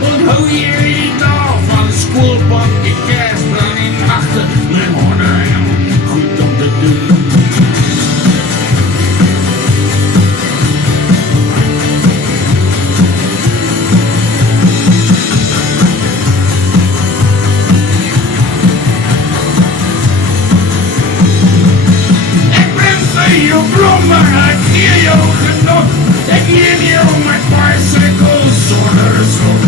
Onthoud je die dag van de schoolbank in kerstbrand in nachten met honden en goed om te doen. Ik ben veel bloemen, ik geef jou genot. Ik geef jou mijn bicycle zonder een schot.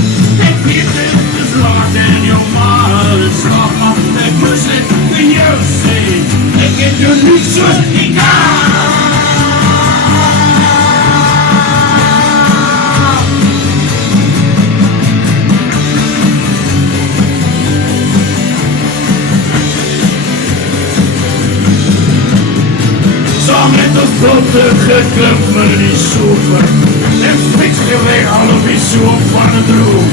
Ik weet het is laat en jouw maal is slaap, maar ik moest het in jou zien. Ik heb je niet zoals ik kan. Samen met ons blote geklimp met die soeper. En spitsgeweer half is zo van het droom.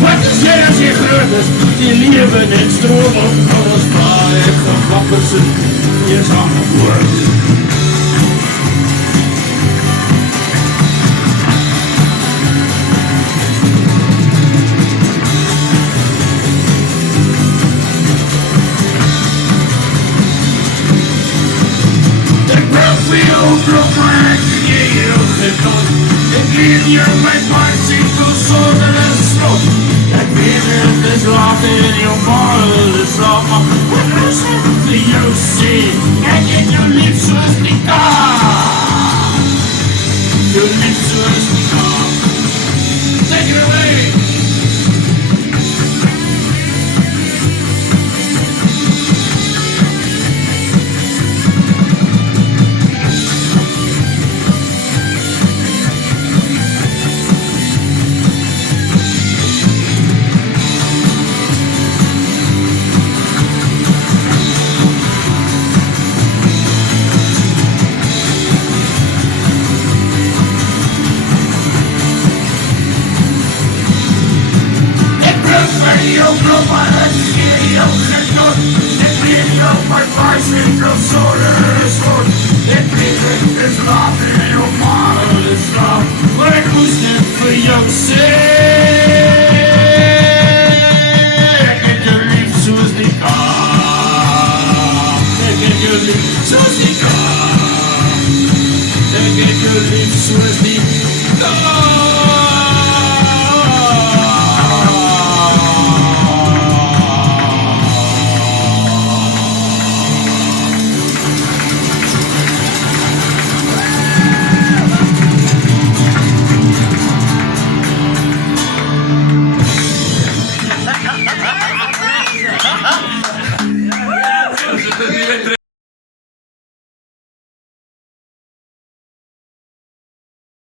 Wat is jij als je groot is? Die leven in stroom op alles waar ik gewakker zit. Je is aan het woord. Ik leer je mijn bicycle zonder een slot. Ik weet het is laat in jouw bal is slaap, maar ik moest het in jou zien. Kijk in je lief zoals die kan. Je lief zoals die kan. Take it away. Ik geef jou genot. Ik leer jou mijn bicycle zonder een schot. Ik weet het is laat en jouw maal is slaap, maar ik moest het voor jou zien. Ik heb je lief zoals die kan. Ik heb je lief zoals die kan. Ik heb je lief zoals die kan.